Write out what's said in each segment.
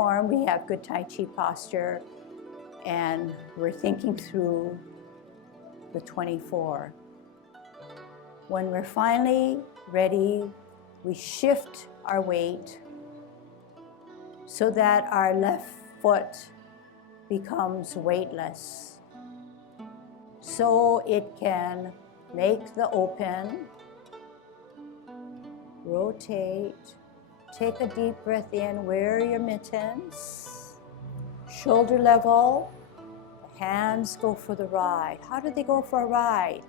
form, we have good Tai Chi posture, and we're thinking through the 24. When we're finally ready, we shift our weight so that our left foot becomes weightless, so it can make the open, rotate, take a deep breath in, wear your mittens, shoulder level, hands go for the ride. How do they go for a ride?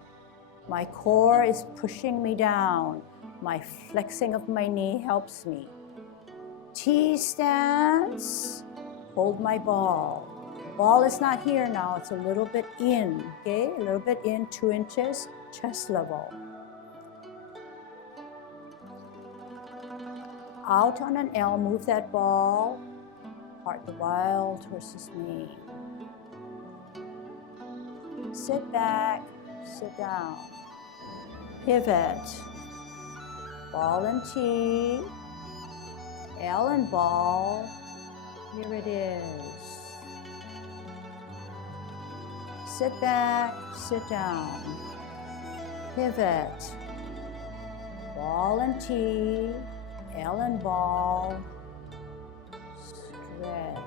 My core is pushing me down. My flexing of my knee helps me. T stance, hold my ball. Ball is not here now, it's a little bit in, okay? A little bit in, 2 inches, chest level. Out on an L, move that ball, part the wild horse's mane. Sit back, sit down. Pivot, ball and T, L and ball, here it is. Sit back, sit down. Pivot, ball and T, L and ball, stretch.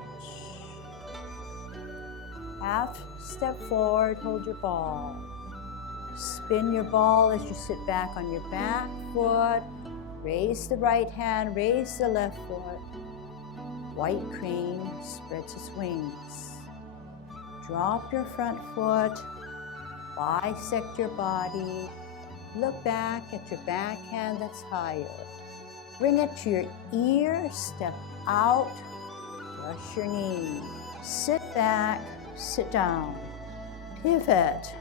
Half step forward, hold your ball. Spin your ball as you sit back on your back foot. Raise the right hand, raise the left foot. White crane spreads its wings. Drop your front foot, bisect your body. Look back at your back hand that's higher. Bring it to your ear, step out, brush your knee. Sit back, sit down. Pivot.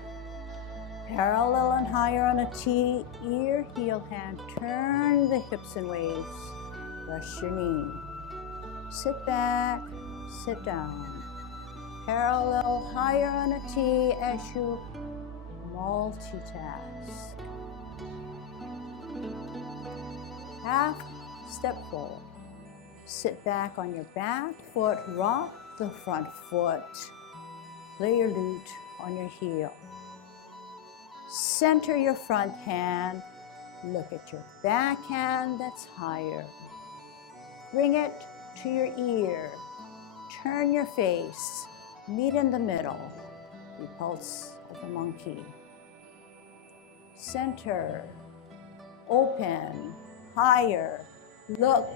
Parallel and higher on a T, ear, heel, hand. Turn the hips and waist. Brush your knee. Sit back, sit down. Parallel, higher on a T as you multitask. Half step forward. Sit back on your back foot, rock the front foot. Play your lute on your heel. Center your front hand. Look at your back hand that's higher. Bring it to your ear. Turn your face. Meet in the middle. Repulse of the monkey. Center. Open. Higher. Look.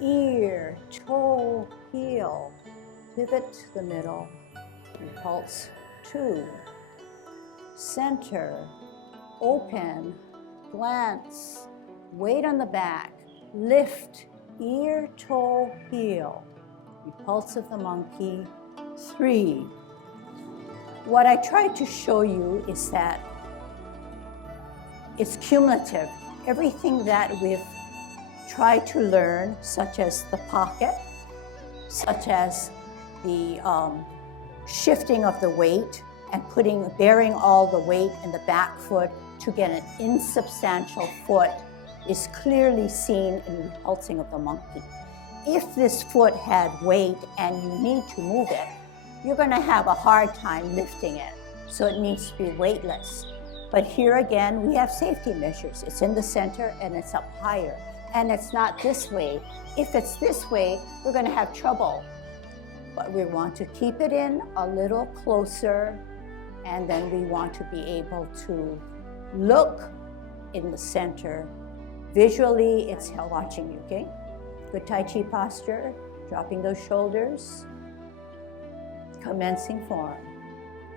Ear. Toe. Heel. Pivot to the middle. Repulse 2. Center, open, glance, weight on the back, lift, ear, toe, heel. Repulse of the monkey 3. What I tried to show you is that it's cumulative. Everything that we've tried to learn, such as the pocket, such as the shifting of the weight, and bearing all the weight in the back foot to get an insubstantial foot, is clearly seen in the repulsing of the monkey. If this foot had weight and you need to move it, you're going to have a hard time lifting it, so it needs to be weightless. But here again, we have safety measures. It's in the center and it's up higher, and it's not this way. If it's this way, we're going to have trouble. But we want to keep it in a little closer, and then we want to be able to look in the center. Visually, it's watching you, okay? Good Tai Chi posture, dropping those shoulders. Commencing form.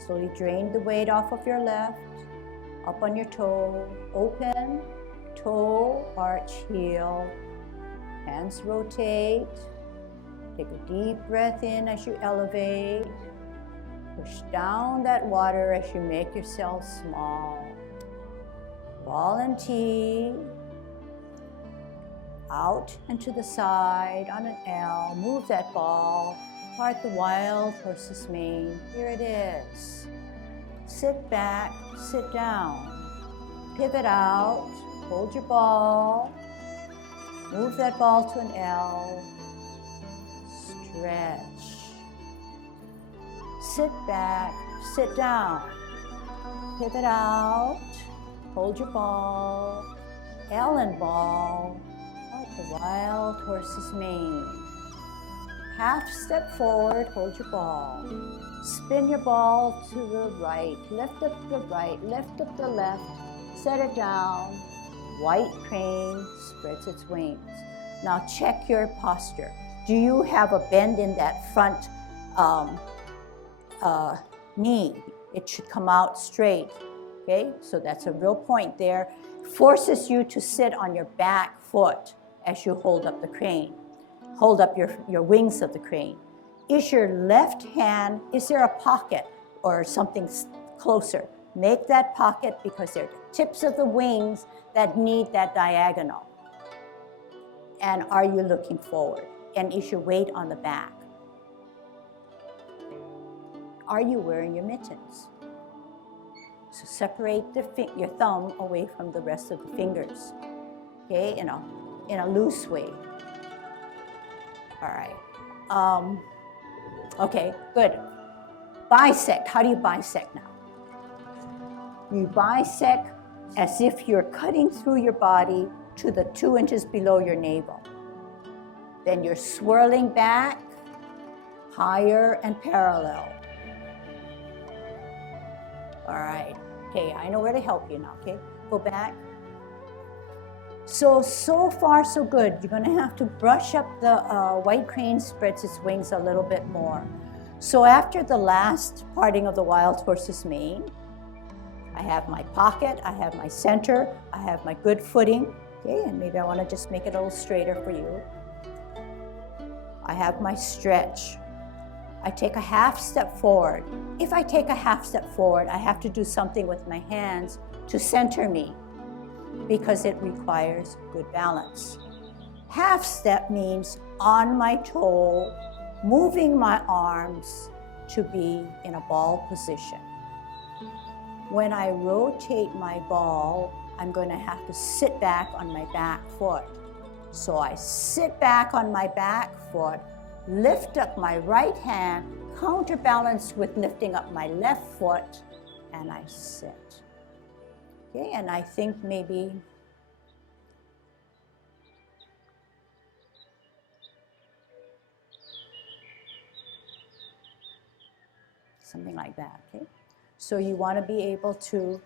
Slowly drain the weight off of your left, up on your toe, open, toe, arch, heel. Hands rotate. Take a deep breath in as you elevate. Push down that water as you make yourself small. Ball and T. Out and to the side on an L. Move that ball. Part the wild horse's mane. Here it is. Sit back, sit down. Pivot out. Hold your ball. Move that ball to an L. stretch. Sit back, sit down. Pivot out, hold your ball, Ellen ball, like the wild horse's mane. Half step forward, hold your ball. Spin your ball to the right, lift up the right, lift up the left, set it down. White crane spreads its wings. Now check your posture. Do you have a bend in that front knee? It should come out straight, okay? So that's a real point there. Forces you to sit on your back foot as you hold up the crane. Hold up your wings of the crane. Is your left hand, is there a pocket or something closer? Make that pocket because they're the tips of the wings that need that diagonal. And are you looking forward? And is your weight on the back? Are you wearing your mittens? So separate your thumb away from the rest of the fingers, okay, in a loose way. All right. Okay, good. Bisect. How do you bisect now? You bisect as if you're cutting through your body to the 2 inches below your navel. Then you're swirling back, higher and parallel. All right. Okay, I know where to help you now, okay? Go back. So far, so good. You're gonna have to brush up the white crane spreads its wings a little bit more. So after the last parting of the wild horse's mane, I have my pocket, I have my center, I have my good footing, okay? And maybe I wanna just make it a little straighter for you. I have my stretch. I take a half step forward. If I take a half step forward, I have to do something with my hands to center me because it requires good balance. Half step means on my toe, moving my arms to be in a ball position. When I rotate my ball, I'm going to have to sit back on my back foot. So I sit back on my back foot, lift up my right hand, counterbalance with lifting up my left foot, and I sit. Okay, and I think maybe something like that, okay? So you want to be able to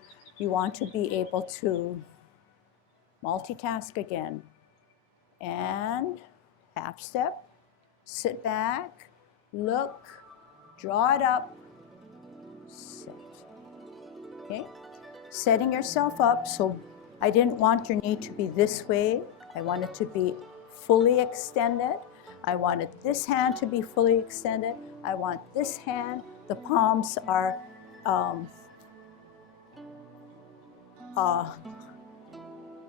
multitask again. And half step, sit back, look, draw it up, sit. Okay? Setting yourself up, so I didn't want your knee to be this way. I want it to be fully extended. I wanted this hand to be fully extended. I want this hand, the palms are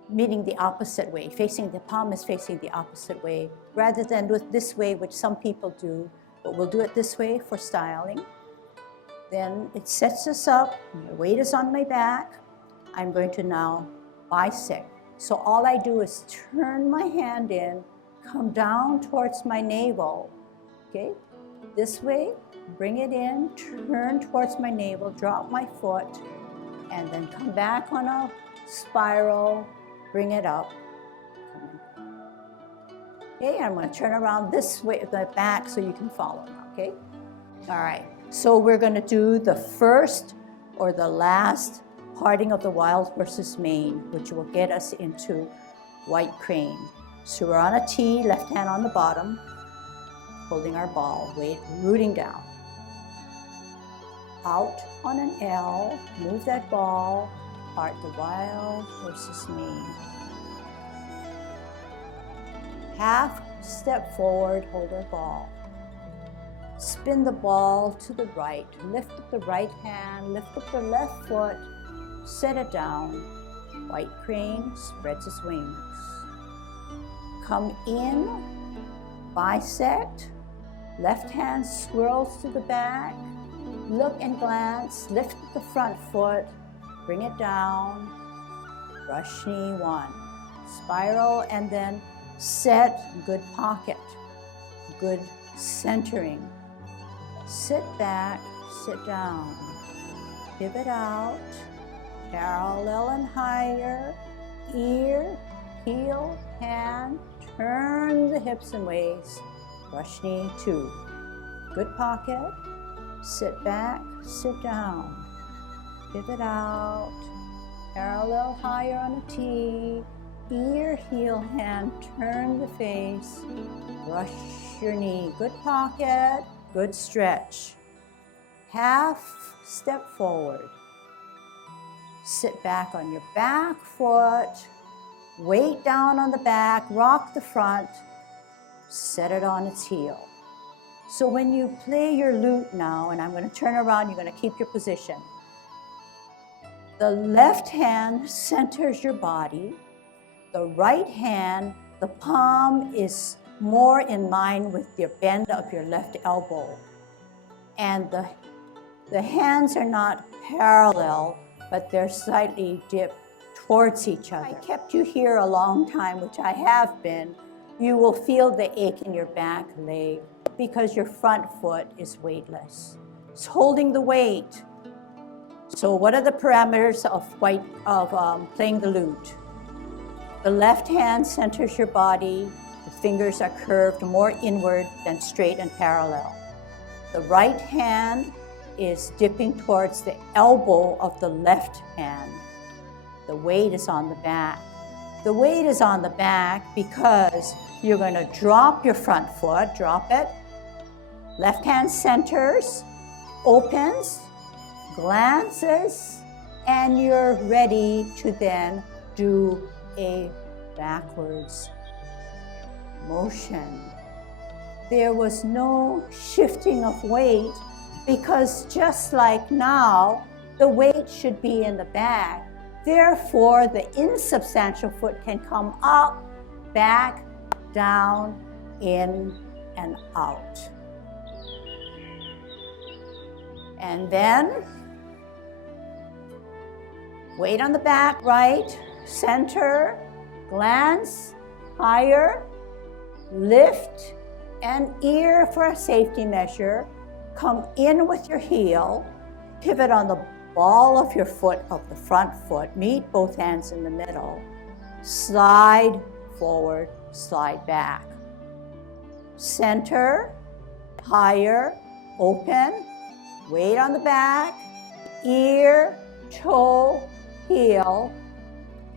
meeting the opposite way, the palm is facing the opposite way, rather than with this way, which some people do, but we'll do it this way for styling. Then it sets us up, my weight is on my back. I'm going to now bisect. So all I do is turn my hand in, come down towards my navel, okay? This way, bring it in, turn towards my navel, drop my foot, and then come back on a spiral, bring it up. Okay, I'm going to turn around this way, the back, so you can follow now, okay? All right, so we're going to do the first or the last parting of the wild horse's mane, which will get us into white crane. So we're on a T, left hand on the bottom, holding our ball, weight rooting down. Out on an L, move that ball, part the wild horse's mane. Half step forward, hold our ball. Spin the ball to the right, lift up the right hand, lift up the left foot, set it down. White crane spreads its wings. Come in, bisect, left hand swirls to the back, look and glance, lift the front foot, bring it down, brush knee one, spiral, and then set, good pocket, good centering. Sit back, sit down. Pivot out, parallel and higher. Ear, heel, hand, turn the hips and waist. Brush knee, 2. Good pocket. Sit back, sit down. Pivot out, parallel higher on a T. Ear, heel, hand, turn the face. Brush your knee. Good pocket, good stretch. Half step forward. Sit back on your back foot. Weight down on the back, rock the front. Set it on its heel. So when you play your lute now, and I'm going to turn around, you're going to keep your position. The left hand centers your body. The right hand, the palm is more in line with your bend of your left elbow. And the hands are not parallel, but they're slightly dipped towards each other. I kept you here a long time, which I have been. You will feel the ache in your back leg because your front foot is weightless. It's holding the weight. So what are the parameters of playing the lute? The left hand centers your body. The fingers are curved more inward than straight and parallel. The right hand is dipping towards the elbow of the left hand. The weight is on the back. The weight is on the back because you're going to drop your front foot, drop it. Left hand centers, opens, glances, and you're ready to then do a backwards motion. There was no shifting of weight because just like now, the weight should be in the back. Therefore, the insubstantial foot can come up, back, down, in, and out. And then, weight on the back, right, center, glance, higher, lift, and ear for a safety measure. Come in with your heel, pivot on the ball of your foot, of the front foot, meet both hands in the middle, slide forward, slide back. Center, higher, open, weight on the back, ear, toe, heel,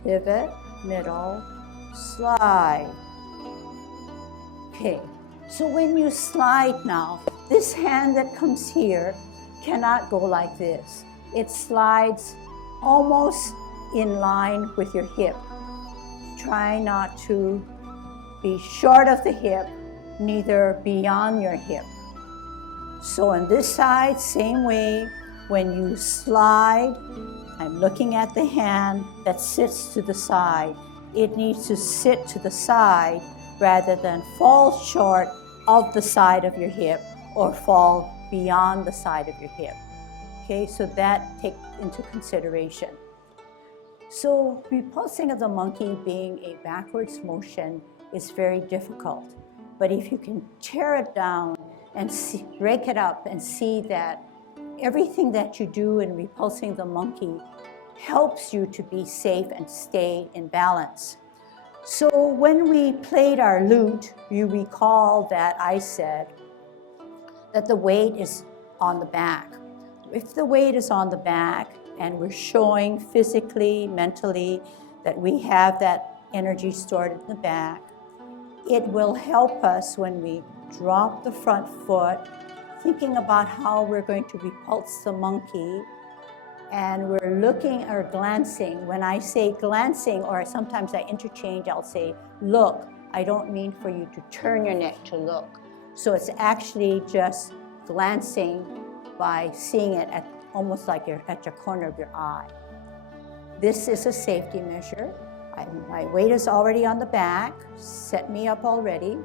pivot, middle, slide. Okay, so when you slide now, this hand that comes here cannot go like this. It slides almost in line with your hip. Try not to be short of the hip, neither beyond your hip. So on this side, same way, when you slide, I'm looking at the hand that sits to the side. It needs to sit to the side rather than fall short of the side of your hip or fall beyond the side of your hip. Okay, so that take into consideration. So repulsing of the monkey being a backwards motion is very difficult. But if you can tear it down and break it up and see that everything that you do in repulsing the monkey helps you to be safe and stay in balance. So when we played our lute, you recall that I said that the weight is on the back. If the weight is on the back and we're showing physically, mentally that we have that energy stored in the back, it will help us when we drop the front foot, thinking about how we're going to repulse the monkey, and we're looking or glancing. When I say glancing, or sometimes I interchange, I'll say look. I don't mean for you to turn your neck to look. So it's actually just glancing by seeing it at almost like you're at your corner of your eye. This is a safety measure. My weight is already on the back, set me up already.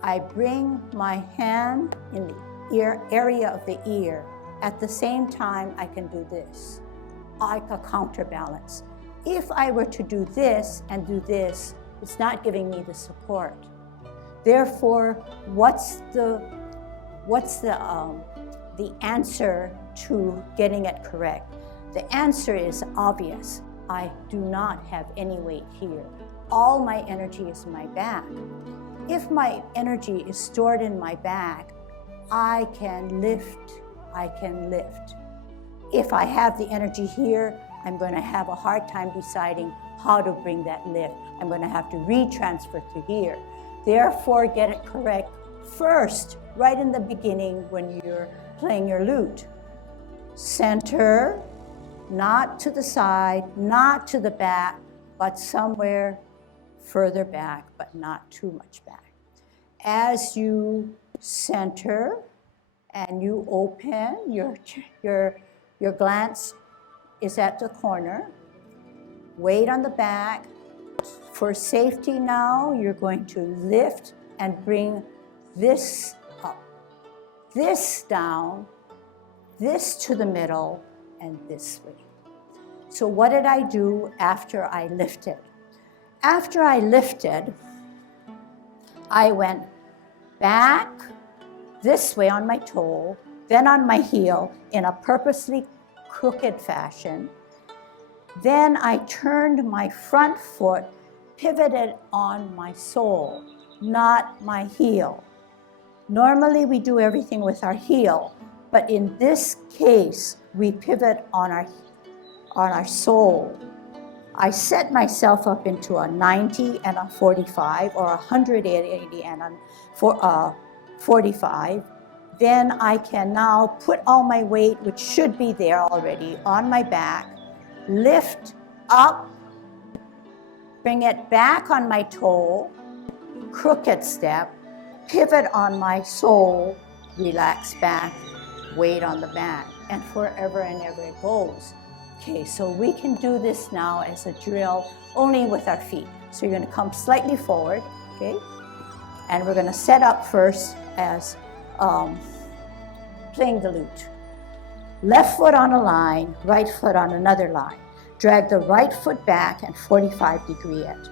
I bring my hand in the area of the ear. At the same time, I can do this, like a counterbalance. If I were to do this and do this, it's not giving me the support. Therefore, what's the answer to getting it correct? The answer is obvious. I do not have any weight here. All my energy is in my back. If my energy is stored in my back, I can lift. If I have the energy here, I'm going to have a hard time deciding how to bring that lift. I'm going to have to retransfer to here. Therefore, get it correct first, right in the beginning when you're playing your lute. Center, not to the side, not to the back, but somewhere further back, but not too much back. As you center and you open, your glance is at the corner. Weight on the back. For safety now, you're going to lift and bring this up, this down, this to the middle, and this way. So what did I do after I lifted? After I lifted, I went back this way on my toe, then on my heel in a purposely crooked fashion. Then I turned my front foot, pivoted on my sole, not my heel. Normally we do everything with our heel, but in this case, we pivot on our sole. I set myself up into a 90 and a 45, or 180 and a 45. Then I can now put all my weight, which should be there already, on my back, lift up, bring it back on my toe, crooked step, pivot on my sole, relax back, weight on the back, and forever and ever it goes. Okay, so we can do this now as a drill only with our feet. So you're going to come slightly forward, okay? And we're going to set up first as playing the lute. Left foot on a line, right foot on another line. Drag the right foot back and 45-degree it.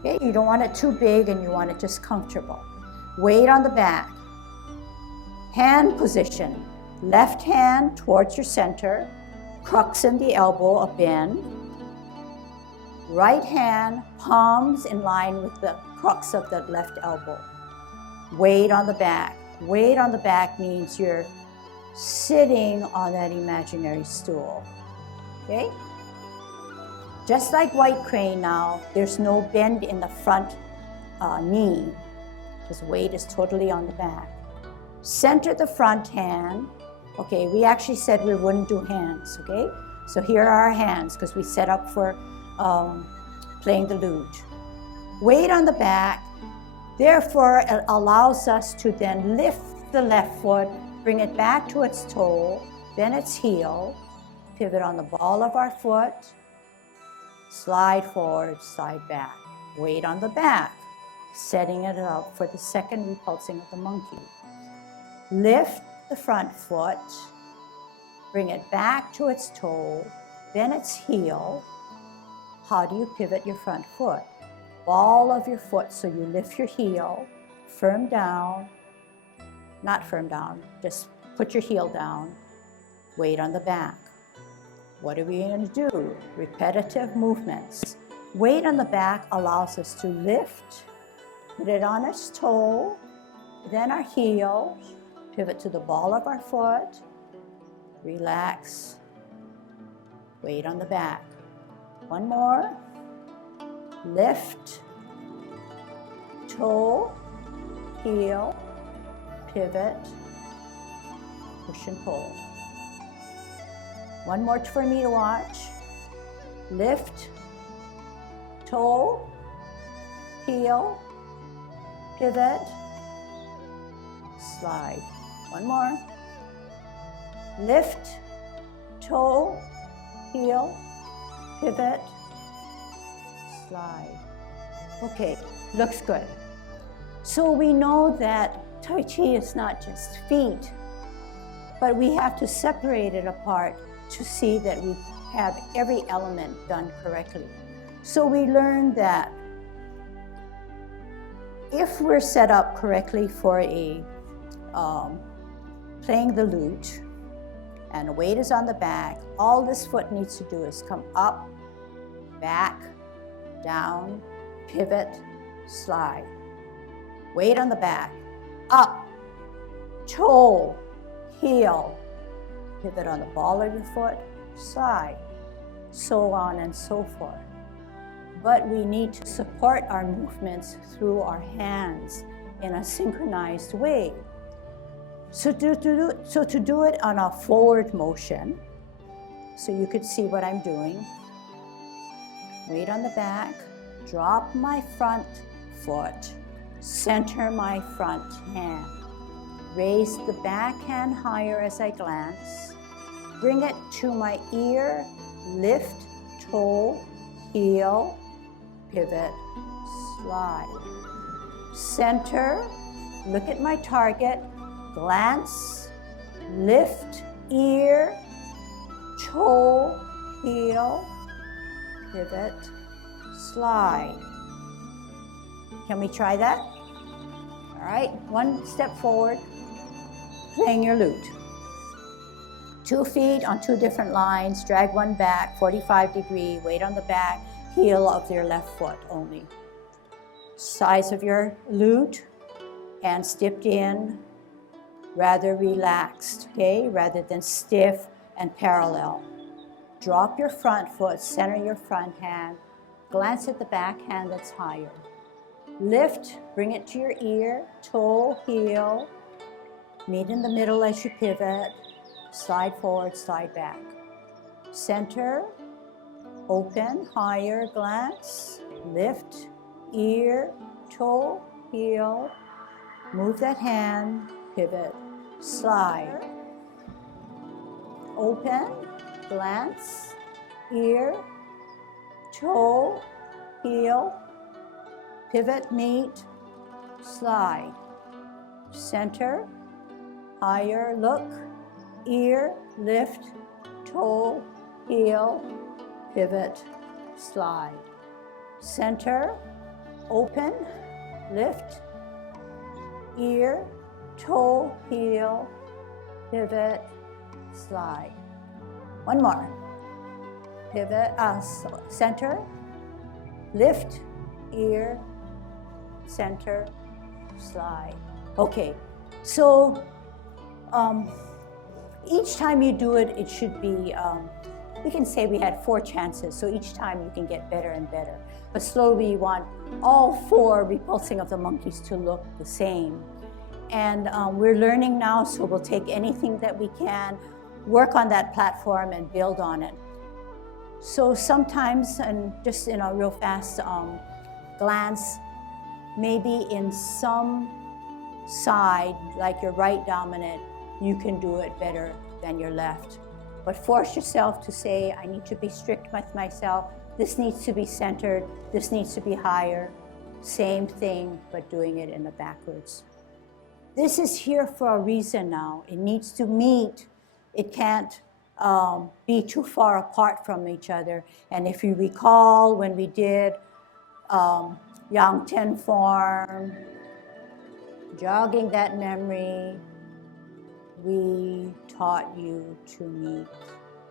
Okay, you don't want it too big and you want it just comfortable. Weight on the back. Hand position. Left hand towards your center. Crux in the elbow, a bend. Right hand, palms in line with the crux of the left elbow. Weight on the back. Weight on the back means you're sitting on that imaginary stool. Okay? Just like white crane now, there's no bend in the front knee, because weight is totally on the back. Center the front hand. Okay, we actually said we wouldn't do hands, okay? So here are our hands, because we set up for playing the lute. Weight on the back, therefore it allows us to then lift the left foot, bring it back to its toe, then its heel, pivot on the ball of our foot, slide forward, slide back. Weight on the back, setting it up for the second repulsing of the monkey. Lift the front foot, bring it back to its toe, then its heel. How do you pivot your front foot? Ball of your foot, so you lift your heel, firm down, not firm down, just put your heel down, weight on the back. What are we going to do? Repetitive movements. Weight on the back allows us to lift, put it on its toe, then our heel, pivot to the ball of our foot, relax, weight on the back. One more, lift, toe, heel, pivot, push and pull. One more for me to watch. Lift, toe, heel, pivot, slide. One more. Lift, toe, heel, pivot, slide. Okay, looks good. So we know that Tai Chi is not just feet, but we have to separate it apart to see that we have every element done correctly. So we learned that if we're set up correctly for a playing the lute, and the weight is on the back, all this foot needs to do is come up, back, down, pivot, slide. Weight on the back, up, toe, heel, pivot on the ball of your foot, slide, so on and so forth. But we need to support our movements through our hands in a synchronized way. So to do it on a forward motion, so you could see what I'm doing, weight on the back, drop my front foot, center my front hand, raise the back hand higher as I glance, bring it to my ear, lift, toe, heel, pivot, slide. Center, look at my target, glance, lift, ear, toe, heel, pivot, slide. Can we try that? All right, one step forward, playing your lute. 2 feet on 2 different lines, drag one back, 45-degree, weight on the back, heel of your left foot only. Size of your lute, hands dipped in, rather relaxed, okay, rather than stiff and parallel. Drop your front foot, center your front hand, glance at the back hand that's higher. Lift, bring it to your ear, toe, heel, meet in the middle as you pivot, slide forward, slide back. Center, open, higher, glance, lift, ear, toe, heel, move that hand, pivot, slide. Open, glance, ear, toe, heel, pivot, meet, slide. Center, higher, look, ear, lift, toe, heel, pivot, slide. Center, open, lift, ear, toe, heel, pivot, slide. One more. Pivot, center, lift, ear, center, slide. Okay, so each time you do it, it should be, we can say we had 4 chances, so each time you can get better and better. But slowly you want all 4 repulsing of the monkeys to look the same. And we're learning now, so we'll take anything that we can, work on that platform and build on it. So sometimes, and just in a real fast glance, maybe in some side, like your right dominant, you can do it better than your left. But force yourself to say, I need to be strict with myself. This needs to be centered. This needs to be higher. Same thing, but doing it in the backwards. This is here for a reason now. It needs to meet. It can't be too far apart from each other. And if you recall when we did Yang Ten form, jogging that memory, we taught you to meet,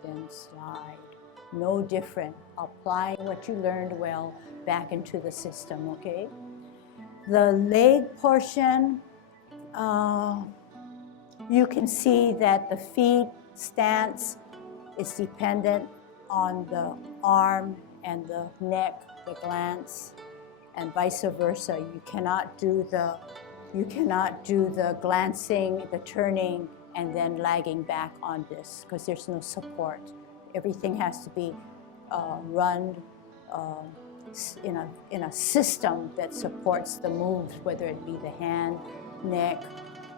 then slide. No different, applying what you learned well back into the system, okay? The leg portion, you can see that the feet stance is dependent on the arm and the neck, the glance, and vice versa. You cannot do the glancing, the turning, and then lagging back on this because there's no support. Everything has to be run in a system that supports the moves, whether it be the hand, neck,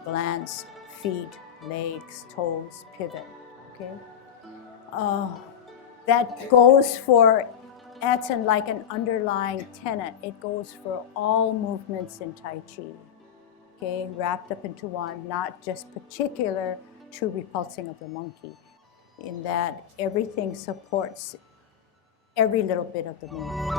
glance, feet, legs, toes, pivot, okay? That goes for, that's like an underlying tenet. It goes for all movements in Tai Chi, okay? Wrapped up into one, not just particular to repulsing of the monkey, in that everything supports every little bit of the movement.